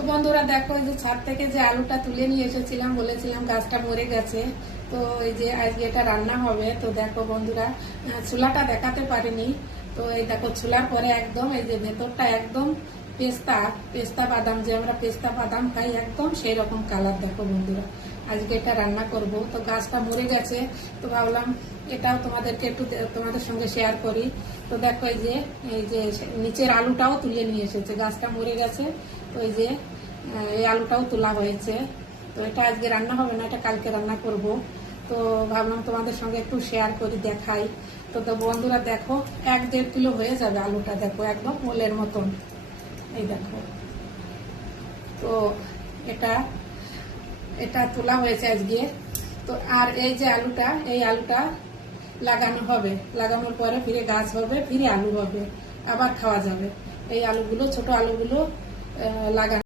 তো বন্ধুরা দেখো, এই যে ছাদ থেকে যে আলুটা তুলে নিয়ে এসেছিলাম, বলেছিলাম গাছটা মরে গেছে। তো এই যে আজকে এটা রান্না হবে। তো দেখো বন্ধুরা, চুলাটা দেখাতে পারিনি। তো এই দেখো চুলার পরে একদম এই যে ভেতরটা একদম পেস্তা পেস্তা বাদাম, যে আমরা পেস্তা বাদাম খাই, একদম সেই রকম কালার। দেখো বন্ধুরা, আজকে এটা রান্না করব। তো গাছটা মরে গেছে, তো ভাবলাম এটাও তোমাদেরকে একটু তোমাদের সঙ্গে শেয়ার করি। তো দেখো এই যে নিচের আলুটাও তুলে নিয়ে এসেছে, গাছটা মরে গেছে। তো এই যে এই আলুটাও তোলা হয়েছে। তো এটা আজকে রান্না হবে না, এটা কালকে রান্না করব। তো ভাবলাম তোমাদের সঙ্গে একটু শেয়ার করি, দেখাই। তো বন্ধুরা দেখো, 1-1.5 কিলো হয়ে যাবে আলুটা। দেখো একদম মোলের মতন, এই দেখো। তো এটা এটা তোলা হয়েছে আজকে। তো আর এই যে আলুটা, এই আলুটা লাগানো হবে, লাগানোর পরে ফিরে গাছ হবে, ফিরে আলু হবে, আবার খাওয়া যাবে। এই আলুগুলো, ছোট আলুগুলো লাগানো।